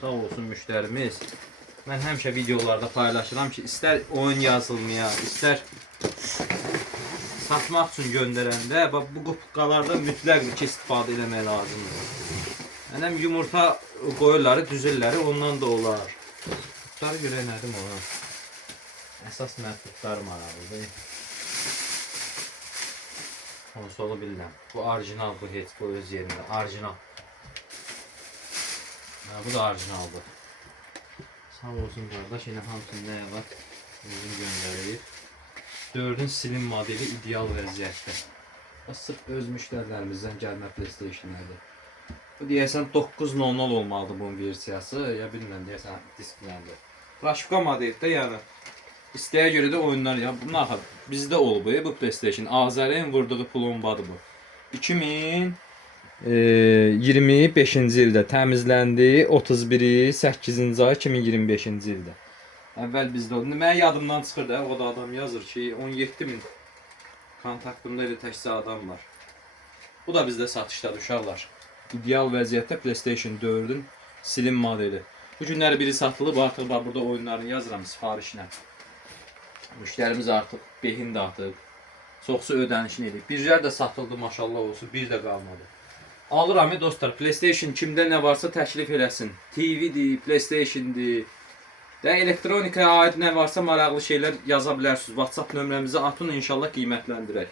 Sağ olsun müşterimiz. Ben həmişə videolarda paylaşıram ki, istər oyun yazılmaya, istər satmaq üçün göndərəndə bu qupqalardan mütləq ki istifadə etmək lazımdır. Həm yumurta qoyurları, düzürləri ondan da olar. Qutları görək nədir ona? Əsas mən qutlar maraqlıdır. Konsolu bilirəm. Bu orijinal, bu heç, bu öz yerində. Orijinal. Bu da orijinaldır. Sağ olsun qardaş, yine hamısını nəyə var? Özün göndərir. 4-ün slim modeli ideal vəziyyətdə. Sırf öz müştərilərimizdən gəlmə PlayStation-lərdir. Bu deyəsən 900 olmalıdır bunun versiyası. Ya bilməm, deyəsən disklərdir. Raşifka modeldə, yəni istəyə görə də oyunlar ya. Bunlar bizdə olub bu PlayStation. Azərin vurduğu plombadır bu. 2025-ci ildə təmizləndi. 31-i 8-ci ay 2025-ci ildə. Əvvəl bizdə oldu. Mən yadımdan çıxır da, o da adam yazır ki, 17.000 kontaktımda elə təkcə adam var. Bu da bizdə satışdadır uşaqlar. İdeal vəziyyətdə PlayStation 4-ün slim modeli. Bu günləri biri satılıb, artıq burada oyunlarını yazıram sifarişlə. Müştərimiz artıq behin də atıb. Çoxsu ödənişini edib. Birlər də satıldı maşallah olsun, bir də qalmadı. Alıram dostlar, PlayStation kimdə nə varsa təklif eləsin. TV-dir, PlayStation-dir. Elektronikaya aid nə varsa maraqlı şeylər yaza bilərsiniz. WhatsApp nömrəmizi atın, inşallah qiymətləndirək.